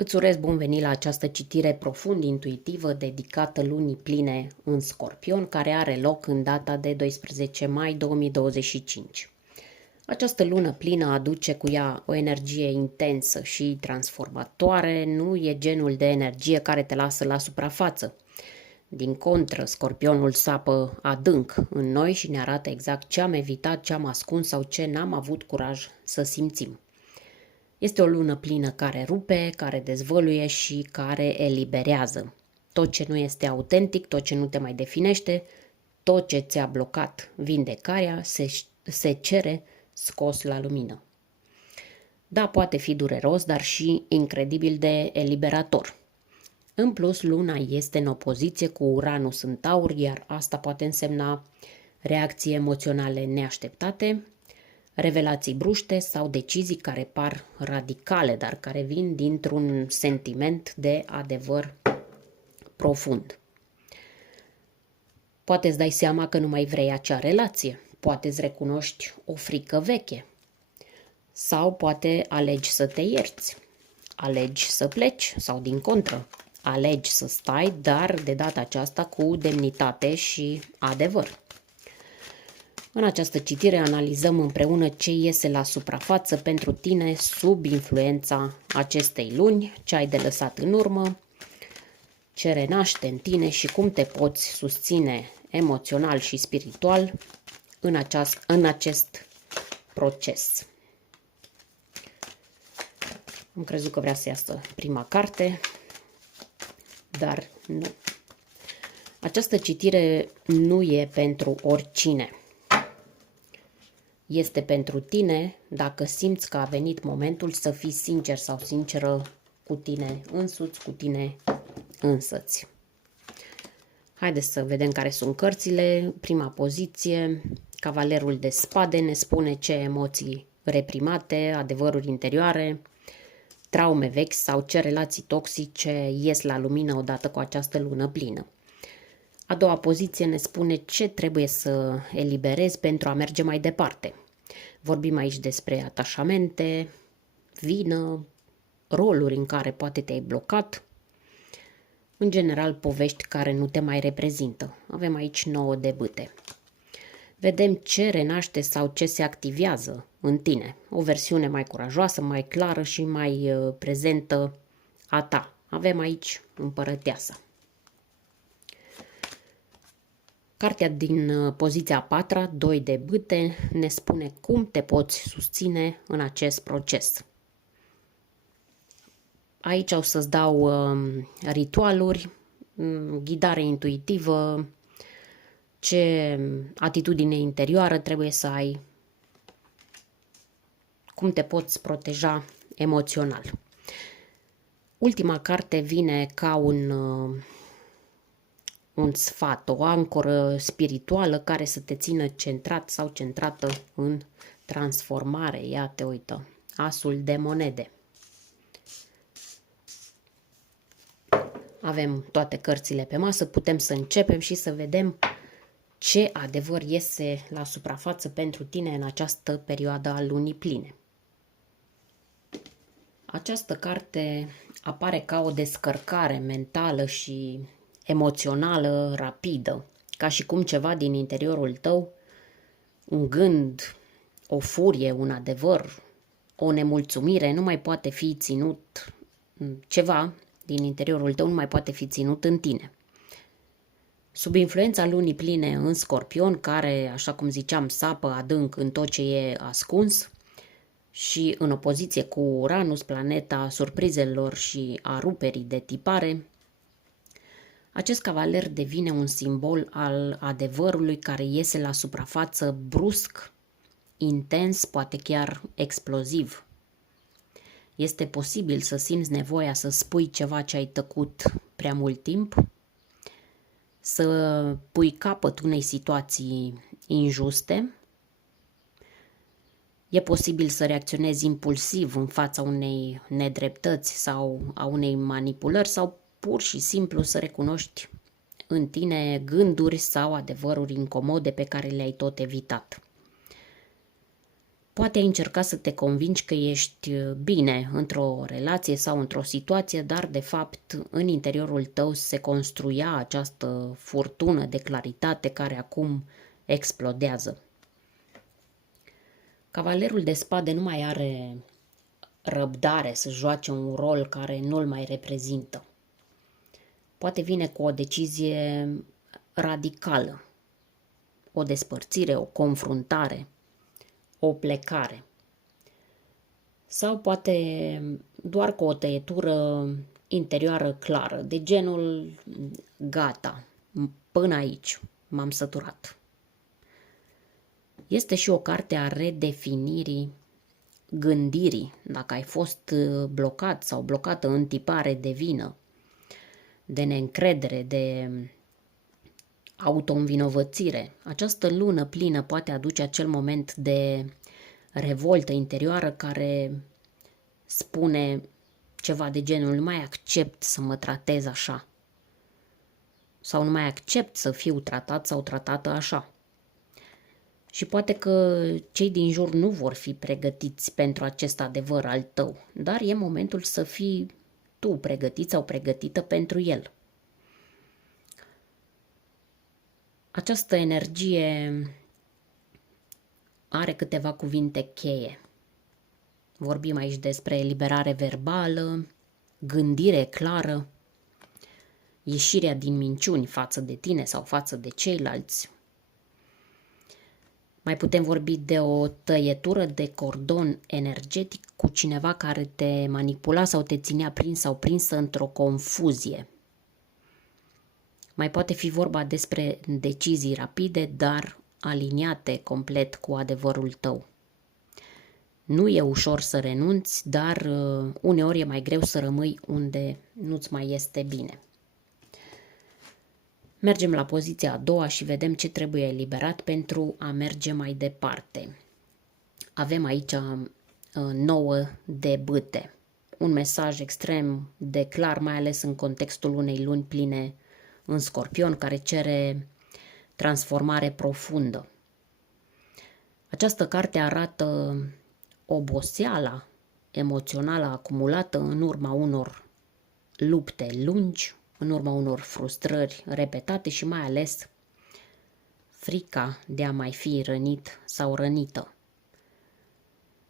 Îți urez bun venit la această citire profund intuitivă dedicată lunii pline în Scorpion, care are loc în data de 12 mai 2025. Această lună plină aduce cu ea o energie intensă și transformatoare, nu e genul de energie care te lasă la suprafață. Din contră, Scorpionul sapă adânc în noi și ne arată exact ce am evitat, ce am ascuns sau ce n-am avut curaj să simțim. Este o lună plină care rupe, care dezvăluie și care eliberează. Tot ce nu este autentic, tot ce nu te mai definește, tot ce ți-a blocat vindecarea se cere scos la lumină. Da, poate fi dureros, dar și incredibil de eliberator. În plus, luna este în opoziție cu Uranus în Taur, iar asta poate însemna reacții emoționale neașteptate, revelații bruște sau decizii care par radicale, dar care vin dintr-un sentiment de adevăr profund. Poate îți dai seama că nu mai vrei acea relație, poate îți recunoști o frică veche sau poate alegi să te ierți, alegi să pleci sau din contră, alegi să stai, dar de data aceasta cu demnitate și adevăr. În această citire analizăm împreună ce iese la suprafață pentru tine sub influența acestei luni, ce ai de lăsat în urmă, ce renaște în tine și cum te poți susține emoțional și spiritual în acest proces. Am crezut că vrea să iasă prima carte, dar nu. Această citire nu e pentru oricine. Este pentru tine dacă simți că a venit momentul să fii sincer sau sinceră cu tine însuți, cu tine însăți. Haideți să vedem care sunt cărțile. Prima poziție, Cavalerul de Spade, ne spune ce emoții reprimate, adevăruri interioare, traume vechi sau ce relații toxice ies la lumină odată cu această lună plină. A doua poziție ne spune ce trebuie să eliberezi pentru a merge mai departe. Vorbim aici despre atașamente, vină, roluri în care poate te-ai blocat, în general povești care nu te mai reprezintă. Avem aici 9 de bâte. Vedem ce renaște sau ce se activează în tine. O versiune mai curajoasă, mai clară și mai prezentă a ta. Avem aici Împărăteasa. Cartea din poziția a patra, 2 de bâte, ne spune cum te poți susține în acest proces. Aici o să-ți dau ritualuri, ghidare intuitivă, ce atitudine interioară trebuie să ai, cum te poți proteja emoțional. Ultima carte vine ca un sfat, o ancoră spirituală care să te țină centrat sau centrată în transformare. Ia te uită, Asul de monede. Avem toate cărțile pe masă, putem să începem și să vedem ce adevăr iese la suprafață pentru tine în această perioadă a lunii pline. Această carte apare ca o descărcare mentală și emoțională rapidă, ca și cum ceva din interiorul tău, un gând, o furie, un adevăr, o nemulțumire, nu mai poate fi ținut, ceva din interiorul tău nu mai poate fi ținut în tine. Sub influența lunii pline în Scorpion, care, așa cum ziceam, sapă adânc în tot ce e ascuns, și în opoziție cu Uranus, planeta surprizelor și a ruperii de tipare, acest cavaler devine un simbol al adevărului care iese la suprafață brusc, intens, poate chiar exploziv. Este posibil să simți nevoia să spui ceva ce ai tăcut prea mult timp, să pui capăt unei situații injuste. E posibil să reacționezi impulsiv în fața unei nedreptăți sau a unei manipulări sau pur și simplu să recunoști în tine gânduri sau adevăruri incomode pe care le-ai tot evitat. Poate ai încerca să te convingi că ești bine într-o relație sau într-o situație, dar de fapt în interiorul tău se construia această furtună de claritate care acum explodează. Cavalerul de spade nu mai are răbdare să joace un rol care nu-l mai reprezintă. Poate vine cu o decizie radicală, o despărțire, o confruntare, o plecare. Sau poate doar cu o tăietură interioară clară, de genul gata, până aici, m-am săturat. Este și o carte a redefinirii gândirii, dacă ai fost blocat sau blocată în tipare de vină, de neîncredere, de auto-învinovățire. Această lună plină poate aduce acel moment de revoltă interioară care spune ceva de genul: nu mai accept să mă tratez așa. Sau nu mai accept să fiu tratat sau tratată așa. Și poate că cei din jur nu vor fi pregătiți pentru acest adevăr al tău, dar e momentul să fii tu pregătit sau pregătită pentru el. Această energie are câteva cuvinte cheie. Vorbim aici despre eliberare verbală, gândire clară, ieșirea din minciuni față de tine sau față de ceilalți. Mai putem vorbi de o tăietură de cordon energetic cu cineva care te manipula sau te ținea prins sau prinsă într-o confuzie. Mai poate fi vorba despre decizii rapide, dar aliniate complet cu adevărul tău. Nu e ușor să renunți, dar uneori e mai greu să rămâi unde nu-ți mai este bine. Mergem la poziția a doua și vedem ce trebuie eliberat pentru a merge mai departe. Avem aici 9 de bâte. Un mesaj extrem de clar, mai ales în contextul unei luni pline în Scorpion, care cere transformare profundă. Această carte arată oboseala emoțională acumulată în urma unor lupte lungi, în urma unor frustrări repetate și mai ales frica de a mai fi rănit sau rănită.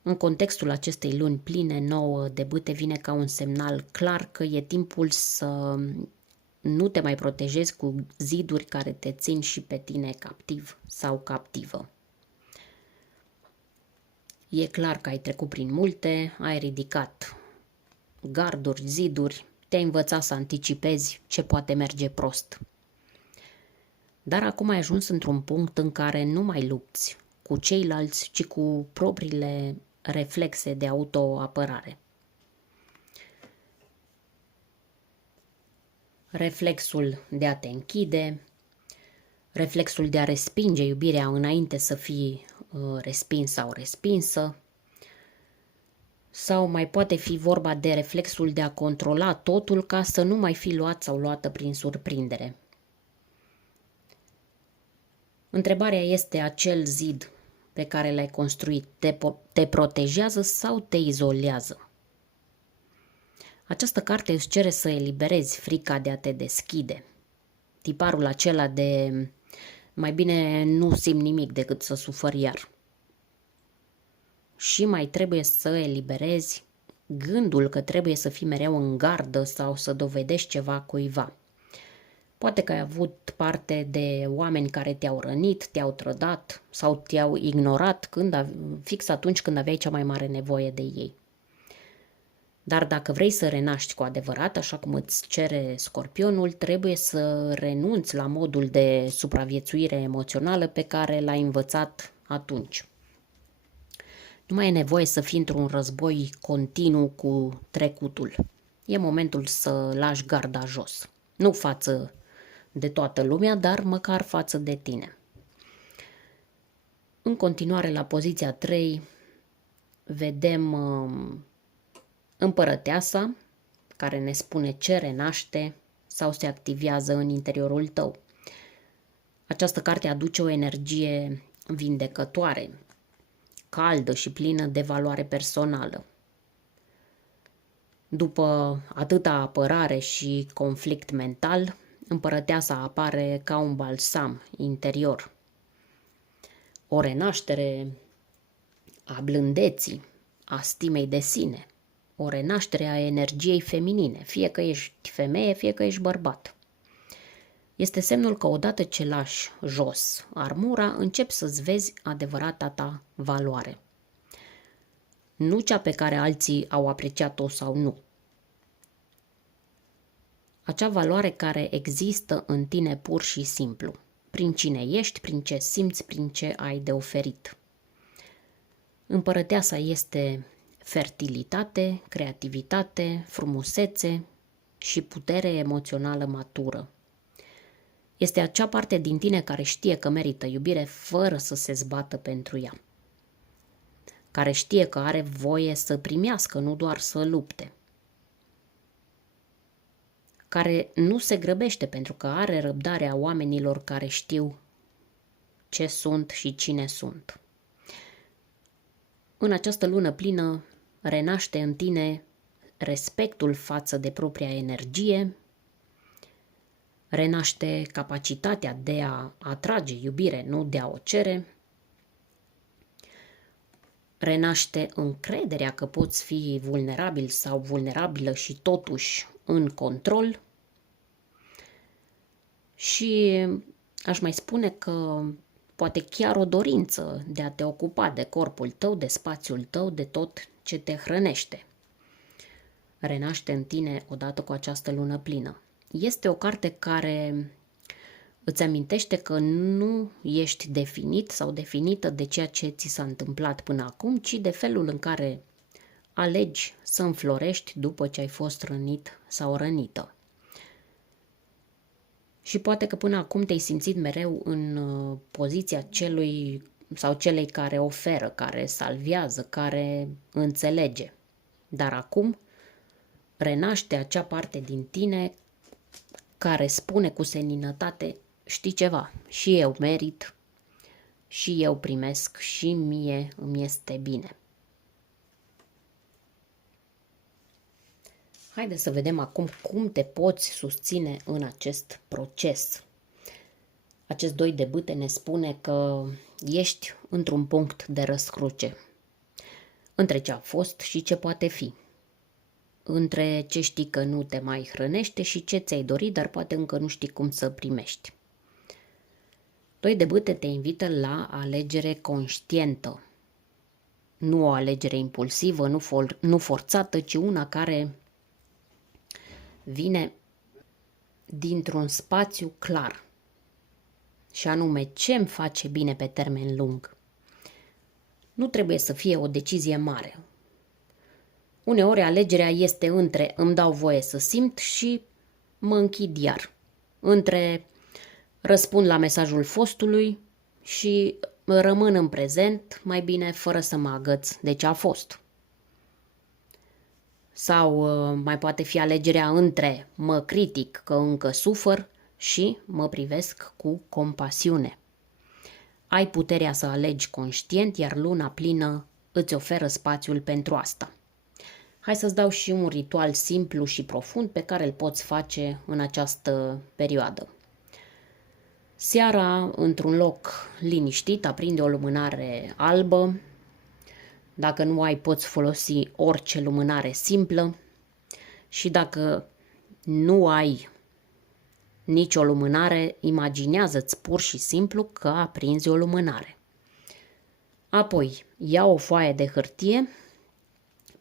În contextul acestei luni pline, 9 de bâte vine ca un semnal clar că e timpul să nu te mai protejezi cu ziduri care te țin și pe tine captiv sau captivă. E clar că ai trecut prin multe, ai ridicat garduri, ziduri, te-ai învățat să anticipezi ce poate merge prost. Dar acum ai ajuns într-un punct în care nu mai lupți cu ceilalți, ci cu propriile reflexe de autoapărare. Reflexul de a te închide, reflexul de a respinge iubirea înainte să fii respins sau respinsă, sau mai poate fi vorba de reflexul de a controla totul ca să nu mai fi luat sau luată prin surprindere. Întrebarea este: acel zid pe care l-ai construit te protejează sau te izolează? Această carte îți cere să eliberezi frica de a te deschide. Tiparul acela de mai bine nu simt nimic decât să sufăr iar. Și mai trebuie să eliberezi gândul că trebuie să fii mereu în gardă sau să dovedești ceva cuiva. Poate că ai avut parte de oameni care te-au rănit, te-au trădat sau te-au ignorat fix atunci când aveai cea mai mare nevoie de ei. Dar dacă vrei să renaști cu adevărat, așa cum îți cere Scorpionul, trebuie să renunți la modul de supraviețuire emoțională pe care l-ai învățat atunci. Nu mai e nevoie să fii într-un război continuu cu trecutul. E momentul să lași garda jos. Nu față de toată lumea, dar măcar față de tine. În continuare, la poziția 3, vedem împărăteasa, care ne spune ce renaște sau se activează în interiorul tău. Această carte aduce o energie vindecătoare, caldă și plină de valoare personală. După atâta apărare și conflict mental, împărăteasa apare ca un balsam interior. O renaștere a blândeții, a stimei de sine, o renaștere a energiei feminine, fie că ești femeie, fie că ești bărbat. Este semnul că odată ce lași jos armura, începi să-ți vezi adevărata ta valoare. Nu cea pe care alții au apreciat-o sau nu. Acea valoare care există în tine pur și simplu, prin cine ești, prin ce simți, prin ce ai de oferit. Împărăteasa este fertilitate, creativitate, frumusețe și putere emoțională matură. Este acea parte din tine care știe că merită iubire fără să se zbată pentru ea. Care știe că are voie să primească, nu doar să lupte. Care nu se grăbește pentru că are răbdarea oamenilor care știu ce sunt și cine sunt. În această lună plină renaște în tine respectul față de propria energie, renaște capacitatea de a atrage iubire, nu de a o cere, renaște încrederea că poți fi vulnerabil sau vulnerabilă și totuși în control și aș mai spune că poate chiar o dorință de a te ocupa de corpul tău, de spațiul tău, de tot ce te hrănește. Renaște în tine odată cu această lună plină. Este o carte care îți amintește că nu ești definit sau definită de ceea ce ți s-a întâmplat până acum, ci de felul în care alegi să înflorești după ce ai fost rănit sau rănită. Și poate că până acum te-ai simțit mereu în poziția celui sau celei care oferă, care salvează, care înțelege. Dar acum renaște acea parte din tine care spune cu seninătate: știi ceva, și eu merit, și eu primesc, și mie îmi este bine. Haideți să vedem acum cum te poți susține în acest proces. Acest 2 de bâte ne spune că ești într-un punct de răscruce între ce a fost și ce poate fi. Între ce știi că nu te mai hrănește și ce ți-ai dorit, dar poate încă nu știi cum să primești. 2 de bâte te invită la alegere conștientă. Nu o alegere impulsivă, nu forțată, ci una care vine dintr-un spațiu clar. Și anume, ce îmi face bine pe termen lung. Nu trebuie să fie o decizie mare. Uneori alegerea este între îmi dau voie să simt și mă închid iar. Între răspund la mesajul fostului și rămân în prezent, mai bine fără să mă agăț de ce a fost. Sau mai poate fi alegerea între mă critic că încă sufăr și mă privesc cu compasiune. Ai puterea să alegi conștient, iar luna plină îți oferă spațiul pentru asta. Hai să-ți dau și un ritual simplu și profund pe care îl poți face în această perioadă. Seara, într-un loc liniștit, aprinde o lumânare albă. Dacă nu ai, poți folosi orice lumânare simplă. Și dacă nu ai nicio lumânare, imaginează-ți pur și simplu că aprinzi o lumânare. Apoi, ia o foaie de hârtie,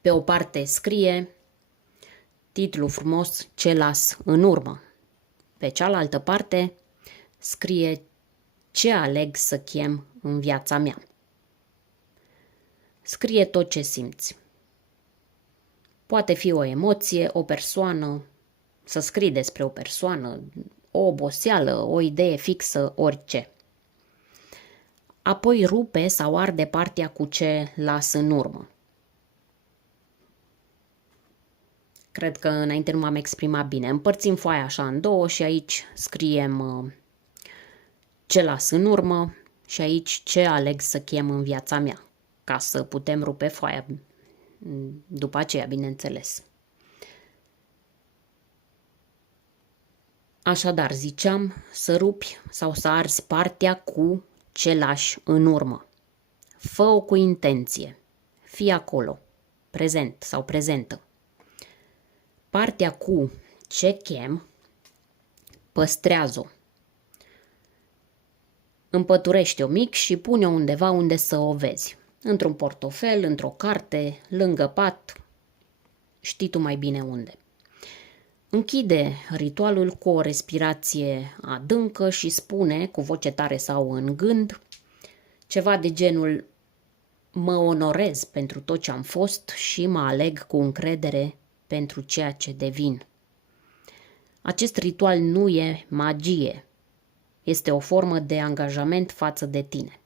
pe o parte scrie titlul frumos Ce las în urmă. Pe cealaltă parte scrie ce aleg să chem în viața mea. Scrie tot ce simți. Poate fi o emoție, o persoană, să scrii despre o persoană, o oboseală, o idee fixă, orice. Apoi rupe sau arde partea cu ce las în urmă. Cred că înainte nu m-am exprimat bine. Împărțim foaia așa în două și aici scriem ce las în urmă și aici ce aleg să chem în viața mea. ca să putem rupe foaia după aceea, bineînțeles. Așadar, ziceam să rupi sau să arzi partea cu ce lași în urmă. Fă-o cu intenție. Fii acolo, prezent sau prezentă. Partea cu ce chem, păstrează-o. Împăturește-o mic și pune-o undeva unde să o vezi. Într-un portofel, într-o carte, lângă pat, știi tu mai bine unde. Închide ritualul cu o respirație adâncă și spune, cu voce tare sau în gând, ceva de genul: mă onorez pentru tot ce am fost și mă aleg cu încredere pentru ceea ce devin. Acest ritual nu e magie, este o formă de angajament față de tine.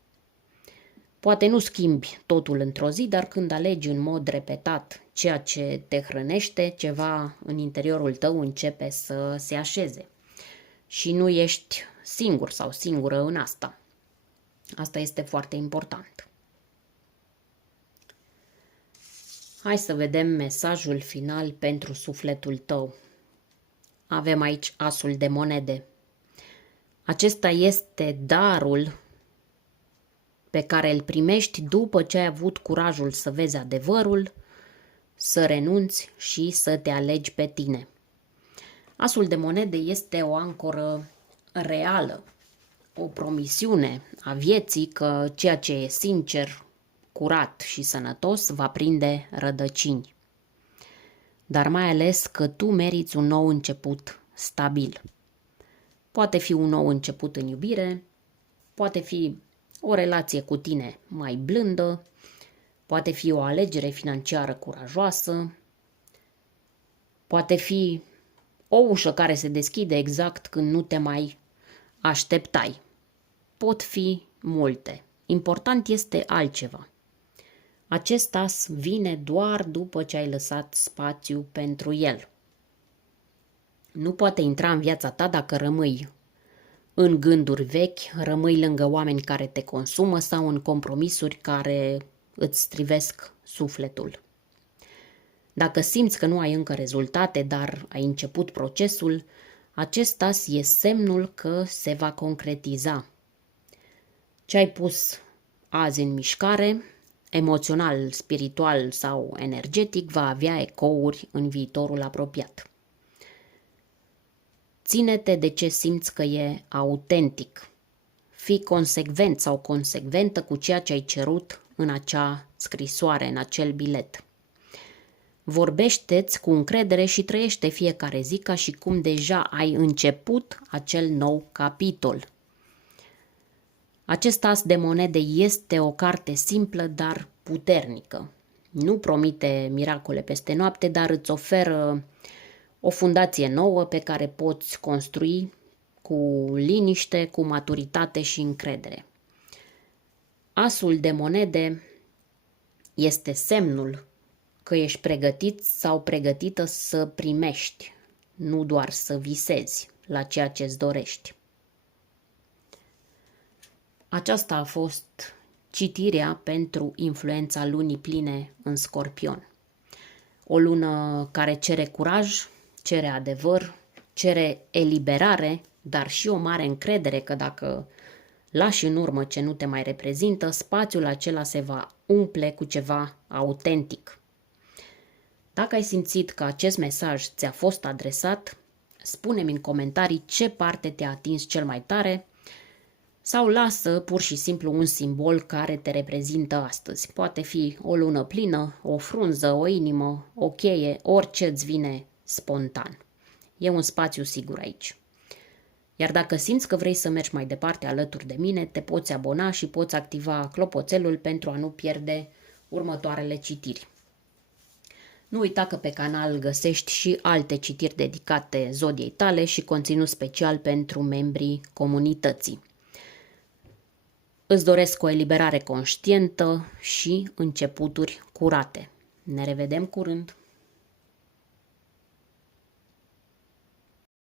Poate nu schimbi totul într-o zi, dar când alegi în mod repetat ceea ce te hrănește, ceva în interiorul tău începe să se așeze. Și nu ești singur sau singură în asta. Asta este foarte important. Hai să vedem mesajul final pentru sufletul tău. Avem aici asul de monede. Acesta este darul pe care îl primești după ce ai avut curajul să vezi adevărul, să renunți și să te alegi pe tine. Asul de monede este o ancoră reală, o promisiune a vieții că ceea ce e sincer, curat și sănătos va prinde rădăcini. Dar mai ales că tu meriți un nou început stabil. Poate fi un nou început în iubire, poate fi o relație cu tine mai blândă, poate fi o alegere financiară curajoasă, poate fi o ușă care se deschide exact când nu te mai așteptai. Pot fi multe. Important este altceva. Acest as vine doar după ce ai lăsat spațiu pentru el. Nu poate intra în viața ta dacă rămâi în gânduri vechi, rămâi lângă oameni care te consumă sau în compromisuri care îți strivesc sufletul. Dacă simți că nu ai încă rezultate, dar ai început procesul, acesta e semnul că se va concretiza. Ce ai pus azi în mișcare, emoțional, spiritual sau energetic, va avea ecouri în viitorul apropiat. Ține-te de ce simți că e autentic. Fii consecvent sau consecventă cu ceea ce ai cerut în acea scrisoare, în acel bilet. Vorbește-ți cu încredere și trăiește fiecare zi ca și cum deja ai început acel nou capitol. Acest as de monede este o carte simplă, dar puternică. Nu promite miracole peste noapte, dar îți oferă o fundație nouă pe care poți construi cu liniște, cu maturitate și încredere. Asul de monede este semnul că ești pregătit sau pregătită să primești, nu doar să visezi la ceea ce îți dorești. Aceasta a fost citirea pentru influența lunii pline în Scorpion. O lună care cere curaj, cere adevăr, cere eliberare, dar și o mare încredere că dacă lași în urmă ce nu te mai reprezintă, spațiul acela se va umple cu ceva autentic. Dacă ai simțit că acest mesaj ți-a fost adresat, spune-mi în comentarii ce parte te-a atins cel mai tare sau lasă pur și simplu un simbol care te reprezintă astăzi. Poate fi o lună plină, o frunză, o inimă, o cheie, orice îți vine spontan. E un spațiu sigur aici. Iar dacă simți că vrei să mergi mai departe alături de mine, te poți abona și poți activa clopoțelul pentru a nu pierde următoarele citiri. Nu uita că pe canal găsești și alte citiri dedicate zodiei tale și conținut special pentru membrii comunității. Îți doresc o eliberare conștientă și începuturi curate. Ne revedem curând!